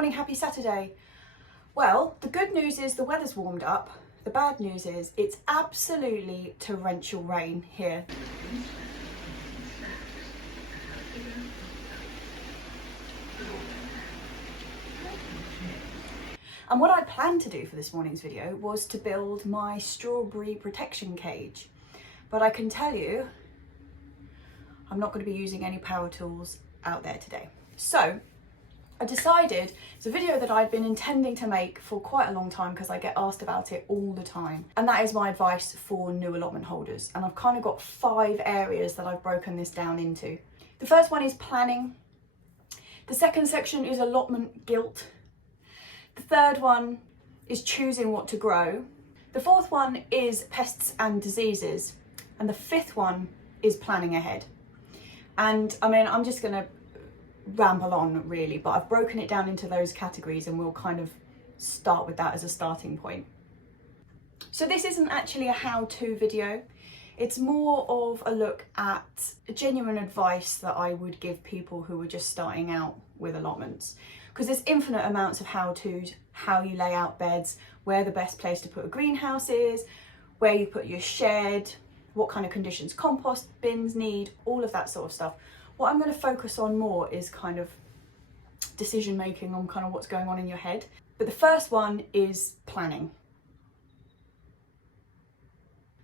morning, happy Saturday. Well, the good news is the weather's warmed up. The bad news is it's absolutely torrential rain here. And what I planned to do for this morning's video was to build my strawberry protection cage. But I can tell you, I'm not going to be using any power tools out there today. So I decided, it's a video that I've been intending to make for quite a long time because I get asked about it all the time. And that is my advice for new allotment holders. And I've kind of got 5 areas that I've broken this down into. The first one is planning. The second section is allotment guilt. The third one is choosing what to grow. The fourth one is pests and diseases. And the fifth one is planning ahead. And I mean, I'm just gonna ramble on really, but I've broken it down into those categories and we'll kind of start with that as a starting point. So this isn't actually a how-to video. It's more of a look at genuine advice that I would give people who are just starting out with allotments. Because there's infinite amounts of how-tos, how you lay out beds, where the best place to put a greenhouse is, where you put your shed, what kind of conditions compost bins need, all of that sort of stuff. What I'm going to focus on more is kind of decision making on kind of what's going on in your head. But the first one is planning.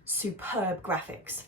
Superb graphics.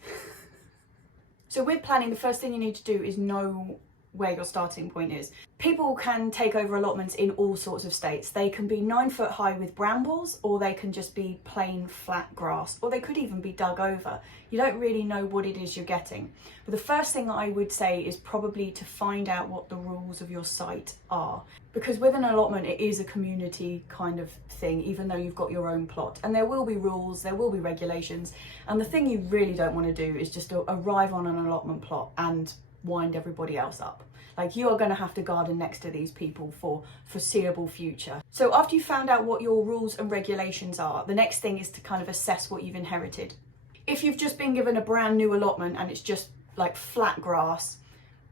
So with planning, the first thing you need to do is know where your starting point is. People can take over allotments in all sorts of states. They can be 9 foot high with brambles, or they can just be plain flat grass, or they could even be dug over. You don't really know what it is you're getting. But the first thing I would say is probably to find out what the rules of your site are. Because with an allotment, it is a community kind of thing, even though you've got your own plot. And there will be rules, there will be regulations. And the thing you really don't want to do is just arrive on an allotment plot and wind everybody else up. Like, you are going to have to garden next to these people for foreseeable future. So after you've found out what your rules and regulations are, the next thing is to kind of assess what you've inherited. If you've just been given a brand new allotment and it's just like flat grass,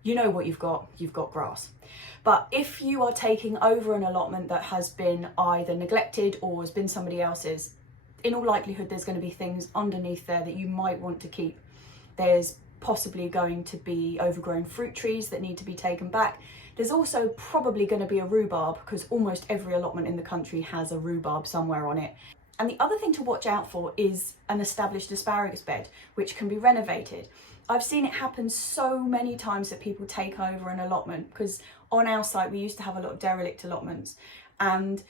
you know what you've got grass. But if you are taking over an allotment that has been either neglected or has been somebody else's, in all likelihood there's going to be things underneath there that you might want to keep. There's possibly going to be overgrown fruit trees that need to be taken back. There's also probably going to be a rhubarb, because almost every allotment in the country has a rhubarb somewhere on it. And the other thing to watch out for is an established asparagus bed, which can be renovated. I've seen it happen so many times that people take over an allotment, because on our site we used to have a lot of derelict allotments, and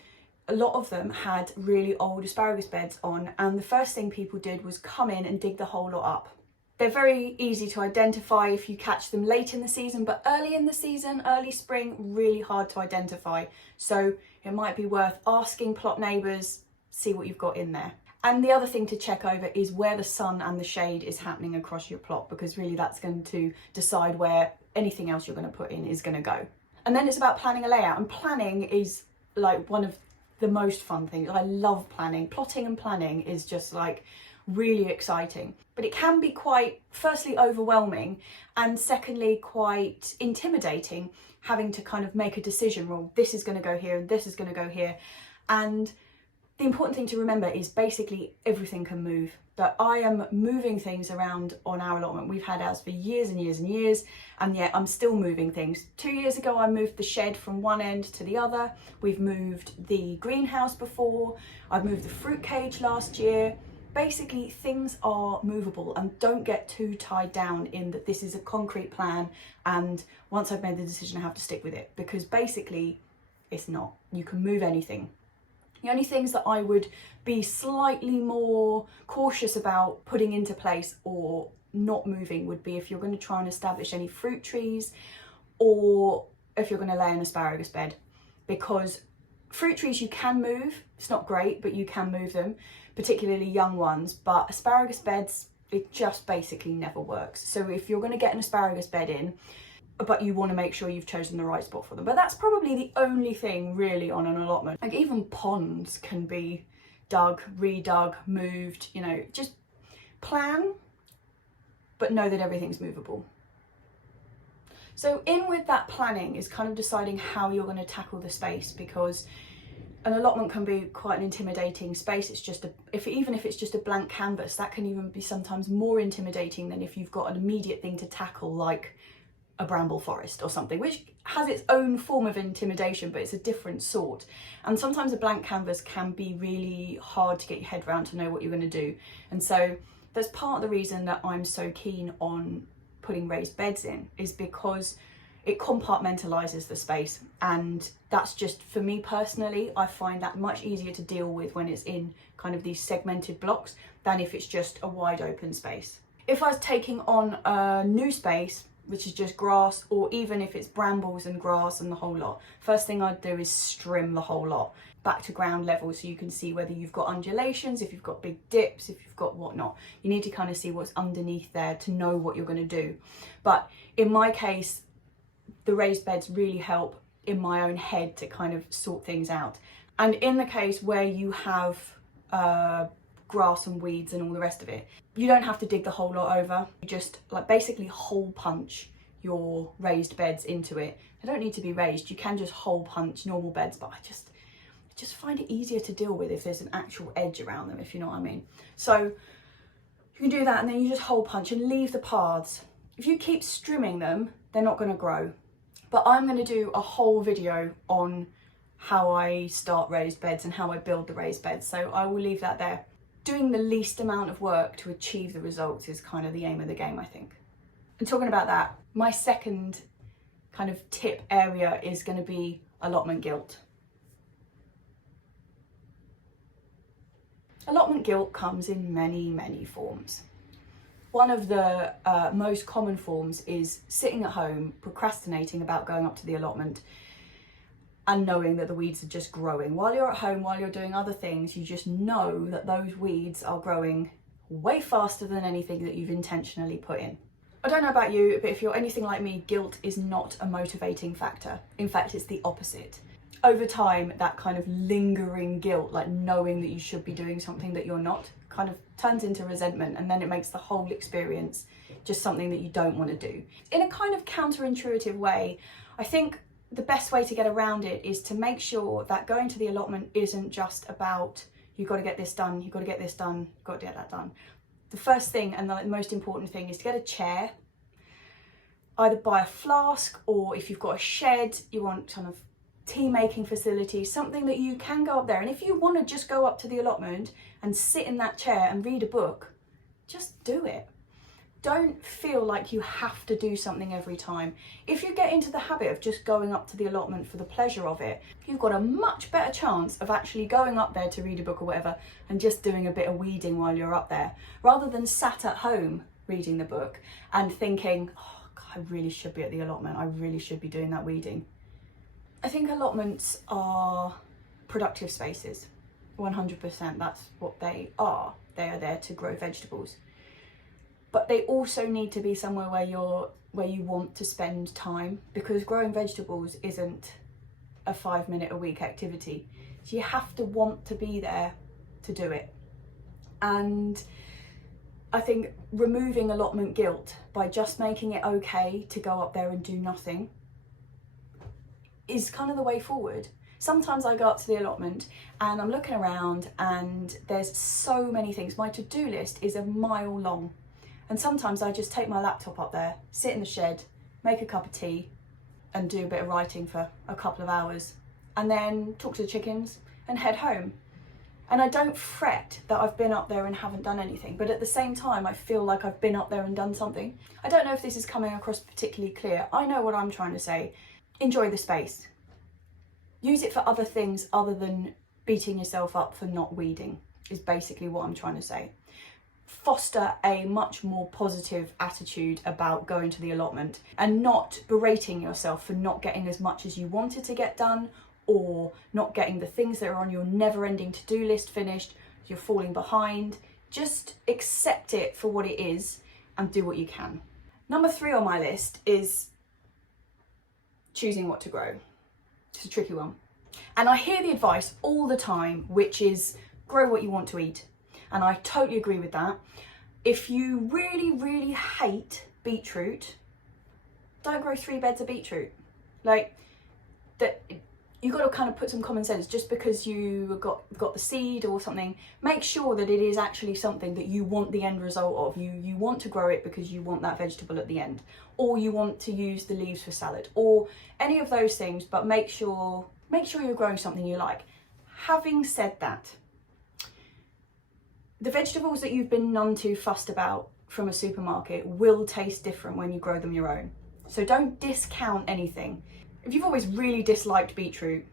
a lot of them had really old asparagus beds on, and the first thing people did was come in and dig the whole lot up. They're very easy to identify if you catch them late in the season, but early in the season, early spring, really hard to identify. So it might be worth asking plot neighbours, see what you've got in there. And the other thing to check over is where the sun and the shade is happening across your plot, because really that's going to decide where anything else you're going to put in is going to go. And then it's about planning a layout, and planning is like one of the most fun things. I love planning. Plotting and planning is just like really exciting, but it can be quite, firstly, overwhelming, and secondly, quite intimidating, having to kind of make a decision. Well, this is going to go here and this is going to go here. And the important thing to remember is basically everything can move. That I am moving things around on our allotment. We've had ours for years and years and years, and yet I'm still moving things. 2 years ago, I moved the shed from one end to the other. We've moved the greenhouse before. I've moved the fruit cage last year. Basically, things are movable, and don't get too tied down in that this is a concrete plan and once I've made the decision I have to stick with it, because basically it's not. You can move anything. The only things that I would be slightly more cautious about putting into place or not moving would be if you're going to try and establish any fruit trees, or if you're going to lay an asparagus bed, because fruit trees you can move. It's not great, but you can move them, particularly young ones. But asparagus beds, it just basically never works. So if you're going to get an asparagus bed in, but you want to make sure you've chosen the right spot for them. But that's probably the only thing really on an allotment. Like, even ponds can be dug, redug, moved, you know, just plan, but know that everything's movable. So in with that planning is kind of deciding how you're going to tackle the space, because an allotment can be quite an intimidating space. It's just even if it's just a blank canvas, that can even be sometimes more intimidating than if you've got an immediate thing to tackle, like a bramble forest or something, which has its own form of intimidation, but it's a different sort. And sometimes a blank canvas can be really hard to get your head around to know what you're going to do. And so that's part of the reason that I'm so keen on putting raised beds in, is because it compartmentalizes the space. And that's just, for me personally, I find that much easier to deal with when it's in kind of these segmented blocks than if it's just a wide open space. If I was taking on a new space, which is just grass, or even if it's brambles and grass and the whole lot, first thing I'd do is strim the whole lot back to ground level, so you can see whether you've got undulations, if you've got big dips, if you've got whatnot. You need to kind of see what's underneath there to know what you're going to do. But in my case, the raised beds really help in my own head to kind of sort things out. And in the case where you have grass and weeds and all the rest of it, you don't have to dig the whole lot over. You just like basically hole punch your raised beds into it. They don't need to be raised. You can just hole punch normal beds, but I just find it easier to deal with if there's an actual edge around them, if you know what I mean. So you can do that, and then you just hole punch and leave the paths. If you keep strimming them, they're not going to grow. But I'm going to do a whole video on how I start raised beds and how I build the raised beds, so I will leave that there. Doing the least amount of work to achieve the results is kind of the aim of the game, I think. And talking about that, my second kind of tip area is going to be allotment guilt. Allotment guilt comes in many, many forms. One of the most common forms is sitting at home, procrastinating about going up to the allotment and knowing that the weeds are just growing. While you're at home, while you're doing other things, you just know that those weeds are growing way faster than anything that you've intentionally put in. I don't know about you, but if you're anything like me, guilt is not a motivating factor. In fact, it's the opposite. Over time, that kind of lingering guilt, like knowing that you should be doing something that you're not, kind of turns into resentment, and then it makes the whole experience just something that you don't want to do. In a kind of counterintuitive way, I think the best way to get around it is to make sure that going to the allotment isn't just about, you've got to get this done, you've got to get this done, you've got to get that done. The first thing and the most important thing is to get a chair. Either buy a flask, or if you've got a shed, you want kind of tea making facility, something that you can go up there. And if you want to just go up to the allotment and sit in that chair and read a book, just do it. Don't feel like you have to do something every time. If you get into the habit of just going up to the allotment for the pleasure of it, you've got a much better chance of actually going up there to read a book or whatever and just doing a bit of weeding while you're up there, rather than sat at home reading the book and thinking, oh God, I really should be at the allotment, I really should be doing that weeding. I think allotments are productive spaces, 100%, that's what they are. They are there to grow vegetables. But they also need to be somewhere where you want to spend time, because growing vegetables isn't a 5-minute a week activity. So you have to want to be there to do it. And I think removing allotment guilt by just making it okay to go up there and do nothing is kind of the way forward. Sometimes I go up to the allotment and I'm looking around and there's so many things. My to-do list is a mile long. And sometimes I just take my laptop up there, sit in the shed, make a cup of tea and do a bit of writing for a couple of hours, and then talk to the chickens and head home. And I don't fret that I've been up there and haven't done anything, but at the same time I feel like I've been up there and done something. I don't know if this is coming across particularly clear. I know what I'm trying to say. Enjoy the space. Use it for other things other than beating yourself up for not weeding, is basically what I'm trying to say. Foster a much more positive attitude about going to the allotment and not berating yourself for not getting as much as you wanted to get done, or not getting the things that are on your never-ending to-do list finished. You're falling behind. Just accept it for what it is and do what you can. Number 3 on my list is choosing what to grow. It's a tricky one. And I hear the advice all the time, which is grow what you want to eat. And I totally agree with that. If you really, really hate beetroot, don't grow 3 beds of beetroot. Like, that, you got to kind of put some common sense. Just because you got the seed or something, make sure that it is actually something that you want the end result of. You want to grow it because you want that vegetable at the end, or you want to use the leaves for salad, or any of those things, but make sure you're growing something you like. Having said that, the vegetables that you've been none too fussed about from a supermarket will taste different when you grow them your own. So don't discount anything. If you've always really disliked beetroot,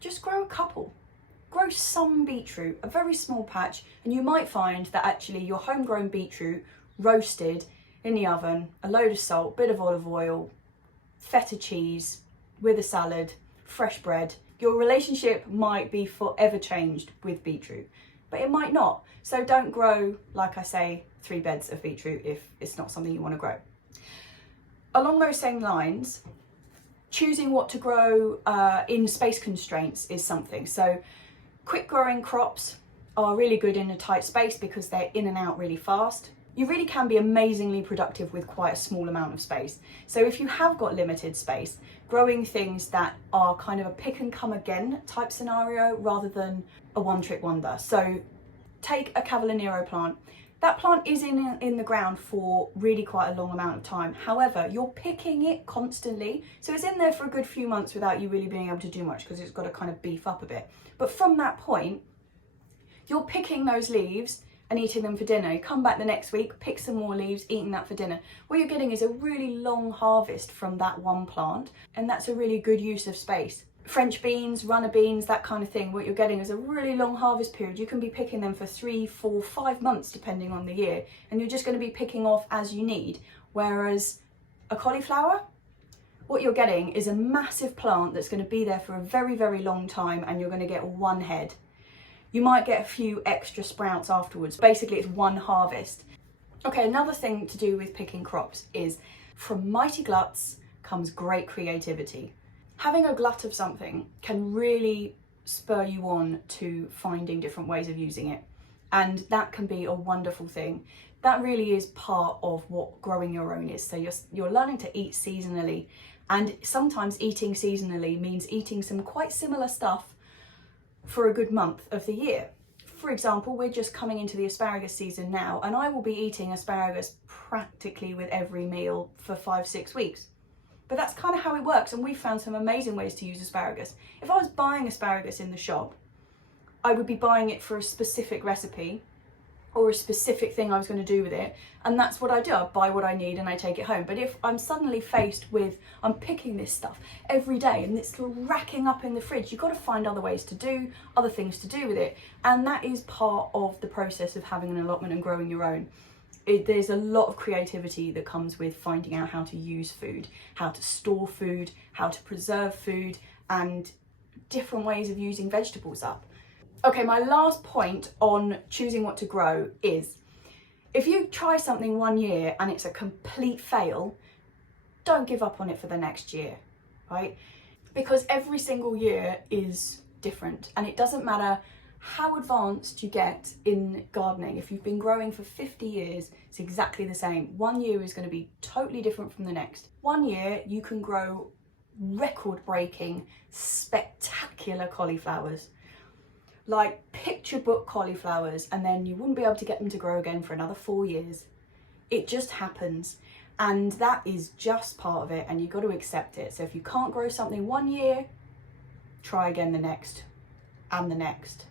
just grow a couple. Grow some beetroot, a very small patch, and you might find that actually your homegrown beetroot, roasted in the oven, a load of salt, bit of olive oil, feta cheese, with a salad, fresh bread, your relationship might be forever changed with beetroot, but it might not. So don't grow, like I say, 3 beds of beetroot if it's not something you want to grow. Along those same lines, choosing what to grow in space constraints is something. So quick growing crops are really good in a tight space because they're in and out really fast. You really can be amazingly productive with quite a small amount of space. So if you have got limited space, growing things that are kind of a pick and come again type scenario rather than a one trick wonder. So take a Cavallonero plant. That plant is in the ground for really quite a long amount of time. However, you're picking it constantly. So it's in there for a good few months without you really being able to do much because it's got to kind of beef up a bit. But from that point, you're picking those leaves and eating them for dinner. You come back the next week, pick some more leaves, eating that for dinner. What you're getting is a really long harvest from that one plant, and that's a really good use of space. French beans, runner beans, that kind of thing, what you're getting is a really long harvest period. You can be picking them for 3, 4, 5 months depending on the year, and you're just going to be picking off as you need. Whereas a cauliflower, what you're getting is a massive plant that's going to be there for a very, very long time, and you're going to get one head. You might get a few extra sprouts afterwards. Basically, it's one harvest. Okay, another thing to do with picking crops is from mighty gluts comes great creativity. Having a glut of something can really spur you on to finding different ways of using it. And that can be a wonderful thing. That really is part of what growing your own is. So you're learning to eat seasonally, and sometimes eating seasonally means eating some quite similar stuff for a good month of the year. For example, we're just coming into the asparagus season now, and I will be eating asparagus practically with every meal for 5-6 weeks. But that's kind of how it works, and we've found some amazing ways to use asparagus. If I was buying asparagus in the shop, I would be buying it for a specific recipe or a specific thing I was going to do with it, and that's what I do. I buy what I need and I take it home. But if I'm suddenly faced with, I'm picking this stuff every day and it's racking up in the fridge, you've got to find other ways to do, other things to do with it, and that is part of the process of having an allotment and growing your own. There's a lot of creativity that comes with finding out how to use food, how to store food, how to preserve food, and different ways of using vegetables up. Okay, my last point on choosing what to grow is, if you try something one year and it's a complete fail, don't give up on it for the next year, right? Because every single year is different, and it doesn't matter how advanced you get in gardening. If you've been growing for 50 years, it's exactly the same. One year is going to be totally different from the next. One year you can grow record-breaking, spectacular cauliflowers, like picture book cauliflowers, and then you wouldn't be able to get them to grow again for another 4 years. It just happens, and that is just part of it, and you've got to accept it. So if you can't grow something one year, try again the next, and the next,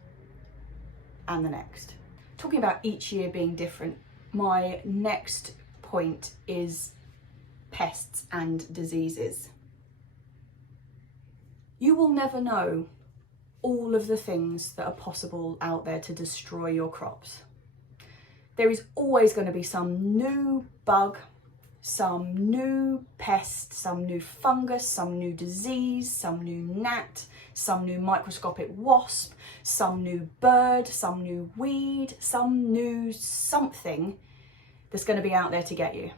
and the next. Talking about each year being different, my next point is pests and diseases. You will never know all of the things that are possible out there to destroy your crops. There is always going to be some new bug, some new pest, some new fungus, some new disease, some new gnat, some new microscopic wasp, some new bird, some new weed, some new something that's going to be out there to get you.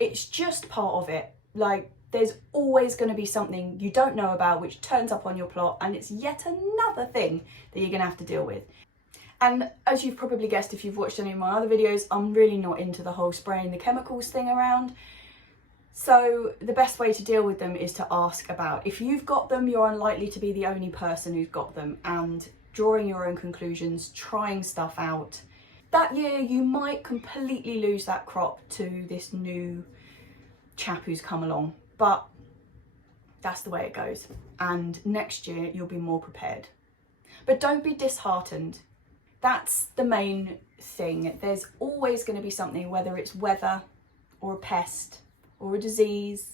It's just part of it. Like, there's always going to be something you don't know about which turns up on your plot, and it's yet another thing that you're going to have to deal with. And as you've probably guessed if you've watched any of my other videos, I'm really not into the whole spraying the chemicals thing around. So the best way to deal with them is to ask about. If you've got them, you're unlikely to be the only person who's got them, and drawing your own conclusions, trying stuff out. That year you might completely lose that crop to this new chap who's come along, but that's the way it goes. And next year you'll be more prepared. But don't be disheartened. That's the main thing. There's always going to be something, whether it's weather or a pest or a disease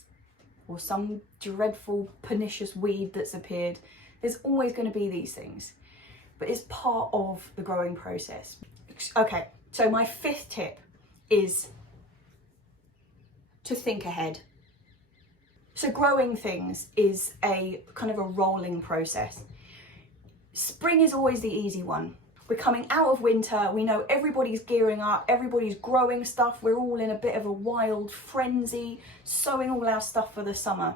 or some dreadful pernicious weed that's appeared. There's always going to be these things, but it's part of the growing process. Okay, so my 5th tip is to think ahead. So growing things is a kind of a rolling process. Spring is always the easy one. We're coming out of winter, we know everybody's gearing up, everybody's growing stuff, we're all in a bit of a wild frenzy, sowing all our stuff for the summer.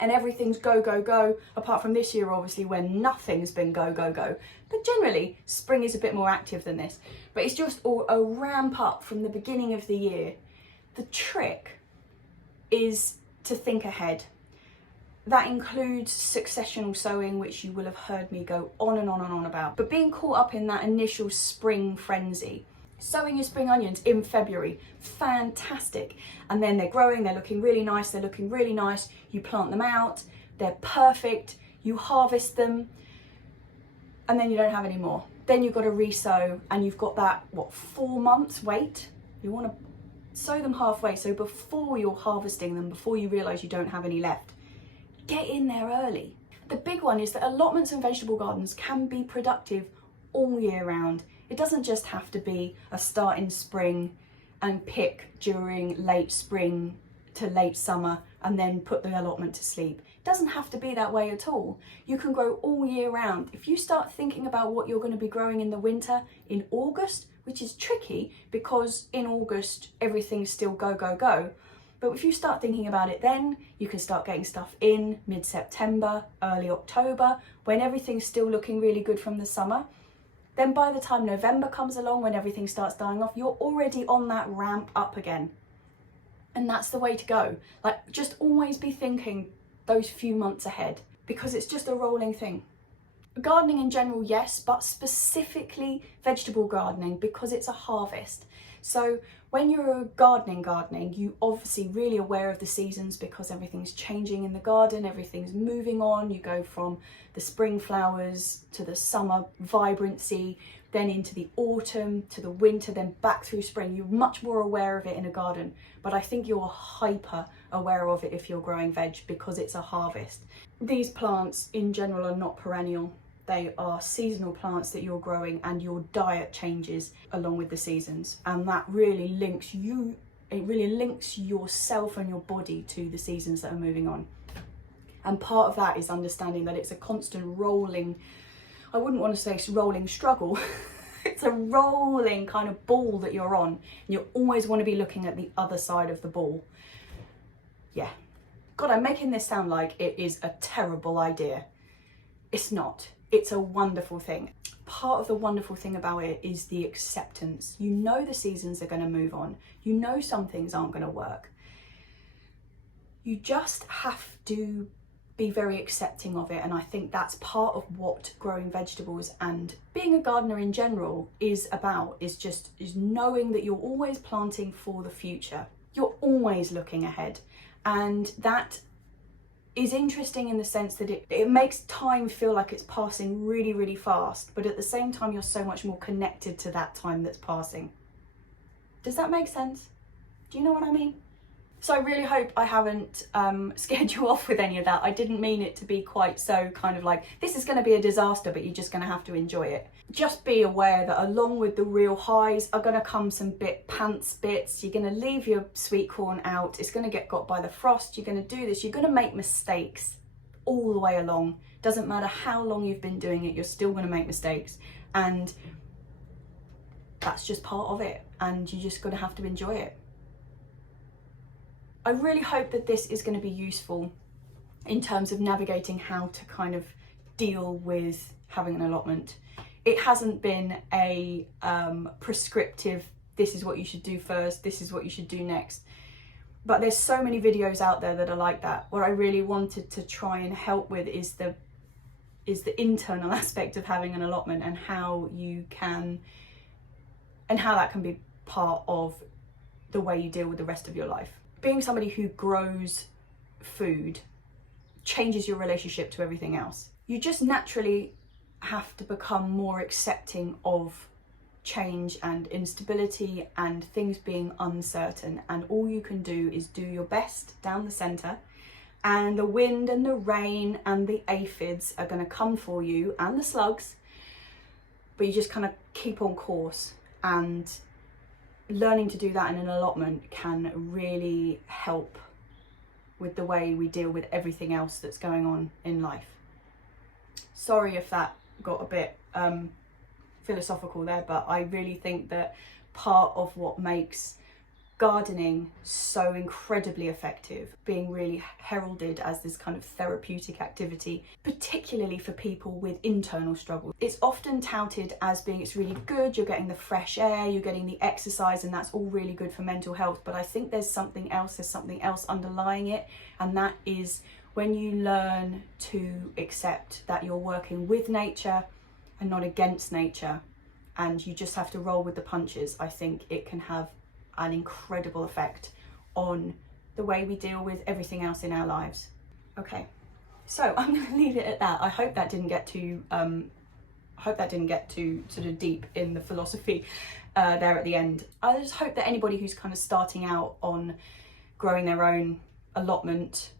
And everything's go, go, go, apart from this year, obviously, when nothing's been go, go, go. But generally, spring is a bit more active than this. But it's just a ramp up from the beginning of the year. The trick is to think ahead. That includes successional sowing, which you will have heard me go on and on and on about. But being caught up in that initial spring frenzy, sowing your spring onions in February, fantastic. And then they're growing, they're looking really nice, you plant them out, they're perfect, you harvest them, and then you don't have any more. Then you've got to re-sow, and you've got that, 4 months wait? You want to sow them halfway, so before you're harvesting them, before you realise you don't have any left, get in there early. The big one is that allotments and vegetable gardens can be productive all year round. It doesn't just have to be a start in spring and pick during late spring to late summer and then put the allotment to sleep. It doesn't have to be that way at all. You can grow all year round. If you start thinking about what you're going to be growing in the winter in August, which is tricky because in August everything's still go, go, go. But if you start thinking about it then, you can start getting stuff in mid-September, early October, when everything's still looking really good from the summer. Then by the time November comes along, when everything starts dying off, you're already on that ramp up again. And that's the way to go. Like, just always be thinking those few months ahead, because it's just a rolling thing. Gardening in general, yes, but specifically vegetable gardening, because it's a harvest. So when you're gardening, you obviously really aware of the seasons, because everything's changing in the garden, everything's moving on. You go from the spring flowers to the summer vibrancy, then into the autumn to the winter, then back through spring. You're much more aware of it in a garden, but I think you're hyper aware of it if you're growing veg, because it's a harvest. These plants in general are not perennial. They are seasonal plants that you're growing, and your diet changes along with the seasons, and that really links you, it really links yourself and your body to the seasons that are moving on. And part of that is understanding that it's a constant rolling, I wouldn't want to say rolling struggle, it's a rolling kind of ball that you're on, and you always want to be looking at the other side of the ball. Yeah. God, I'm making this sound like it is a terrible idea. It's not. It's a wonderful thing. Part of the wonderful thing about it is the acceptance. You know the seasons are going to move on. You know some things aren't going to work. You just have to be very accepting of it, and I think that's part of what growing vegetables and being a gardener in general is about, is knowing that you're always planting for the future. You're always looking ahead, and that is interesting in the sense that it makes time feel like it's passing really, really fast, but at the same time you're so much more connected to that time that's passing. Does that make sense? Do you know what I mean? So I really hope I haven't scared you off with any of that. I didn't mean it to be quite so kind of like, this is going to be a disaster, but you're just going to have to enjoy it. Just be aware that along with the real highs are going to come some pants bits. You're going to leave your sweet corn out. It's going to get got by the frost. You're going to do this. You're going to make mistakes all the way along. Doesn't matter how long you've been doing it, you're still going to make mistakes. And that's just part of it. And you're just going to have to enjoy it. I really hope that this is going to be useful in terms of navigating how to kind of deal with having an allotment. It hasn't been a prescriptive, this is what you should do first, this is what you should do next. But there's so many videos out there that are like that. What I really wanted to try and help with is the internal aspect of having an allotment, and how that can be part of the way you deal with the rest of your life. Being somebody who grows food changes your relationship to everything else. You just naturally have to become more accepting of change and instability and things being uncertain, and all you can do is do your best down the centre, and the wind and the rain and the aphids are going to come for you, and the slugs, but you just kind of keep on course. And learning to do that in an allotment can really help with the way we deal with everything else that's going on in life. Sorry if that got a bit philosophical there, but I really think that part of what makes gardening so incredibly effective, being really heralded as this kind of therapeutic activity, particularly for people with internal struggles. It's often touted as being, it's really good, you're getting the fresh air, you're getting the exercise, and that's all really good for mental health. But I think there's something else underlying it, and that is when you learn to accept that you're working with nature and not against nature, and you just have to roll with the punches. I think it can have an incredible effect on the way we deal with everything else in our lives. Okay, so I'm going to leave it at that. I hope that didn't get too sort of deep in the philosophy there at the end. I just hope that anybody who's kind of starting out on growing their own allotment,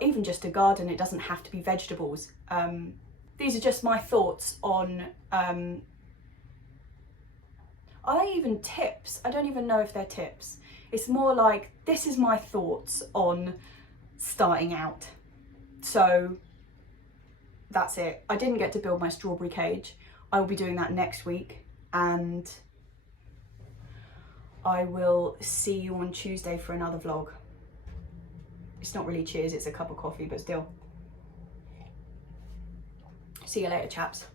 even just a garden, it doesn't have to be vegetables. These are just my thoughts on are they even tips? I don't even know if they're tips. It's more like, this is my thoughts on starting out. So that's it. I didn't get to build my strawberry cage. I will be doing that next week, and I will see you on Tuesday for another vlog. It's not really cheers, it's a cup of coffee, but still. See you later, chaps.